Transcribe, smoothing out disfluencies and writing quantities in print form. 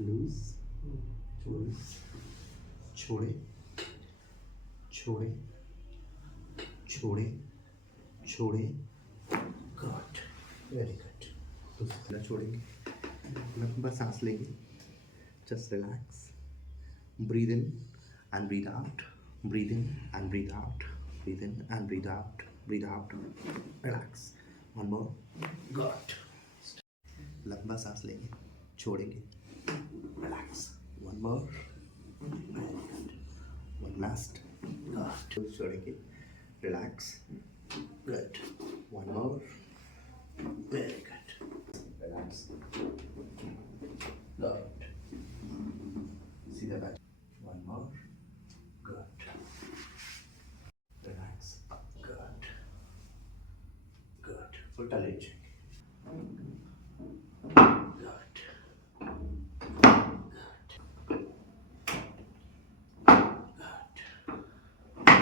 Loose, loose, छोड़े, छोड़े, छोड़े, छोड़े, गुड, वेरी गुड। दूसरा छोड़ेंगे, लंबा सांस लेंगे, just relax, breathe in and breathe out, breathe in and breathe out, breathe in and breathe out, breathe out, relax, one more, good। लंबा सांस लेंगे, छोड़ेंगे, relax, one more, very good, one last, good, छोड़ेंगे, relax, good, one more, very good, relax, good, सीधा बैठ, one more, good, relax, good, good, उल्टा late जाएंगे,